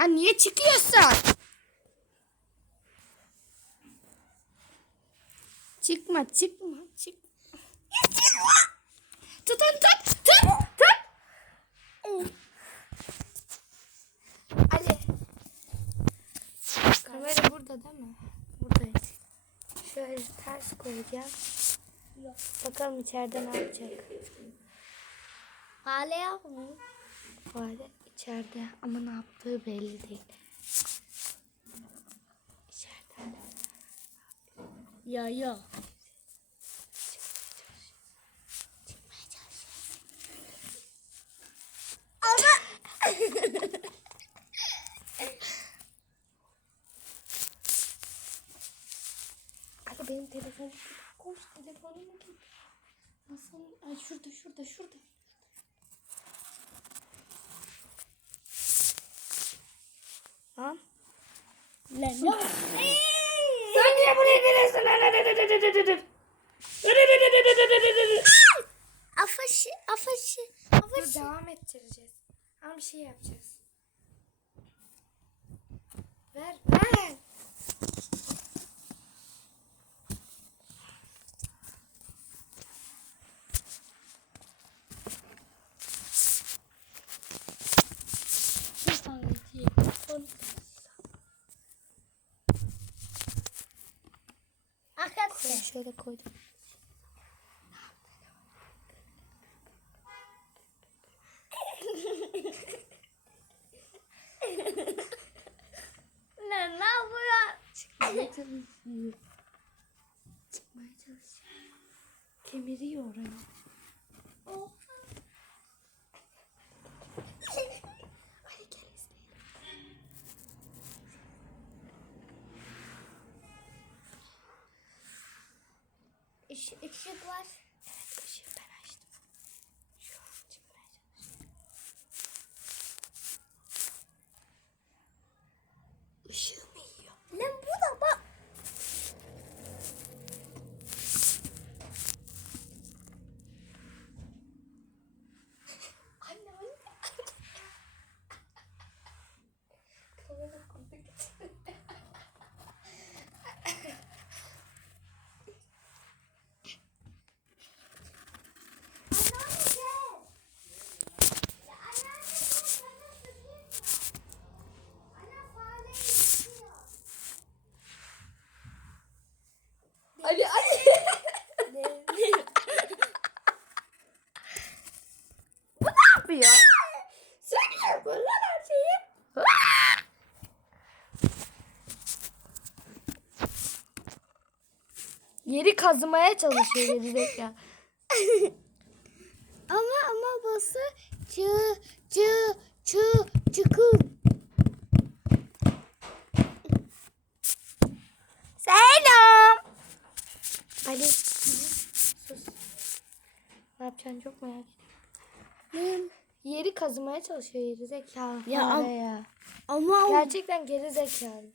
Ha niye çıkıyorsun? Çıkma çıkma çık. Tutun tut tut tut. Ali. Kamera burada değil mi? Buradayız. Şöyle ters koyacağım. Bakalım içeride ne yapacak. Hale yapmıyor. Var içeride ama ne yaptığı belli değil. İçeride. Ya ya. Ali benim telefonum koş telefonumu git. Nasıl? Ay şurada şurada şurada. Lan. Lan. Sen niye buraya geliyorsun? Afaşı, afaşı, Dur afaşı. devam ettireceğiz. Ama bir şey yapacağız. Ver ver. Ben Arkadaşlar. Şöyle koydum. Ne, ne yapıyor? Çıkmaya çalışıyor. Çıkmaya çalışıyor. Kemiriyor orayı. Hadi Işık, ışık var. Evet ışığı ben açtım. Şu an çıkmaya çalışıyor. Işığı yapıyor? Yapın lan her şeyi. Yeri kazımaya çalışıyor gerizekalı. Ama ama bası çı çı çı çıkı. Selam. Ali. Sus. Ne yapacaksın çok merak ediyorum. Yeri kazımaya çalışıyor geri zekalı. Ya am- ya. Ama Gerçekten geri zekalı.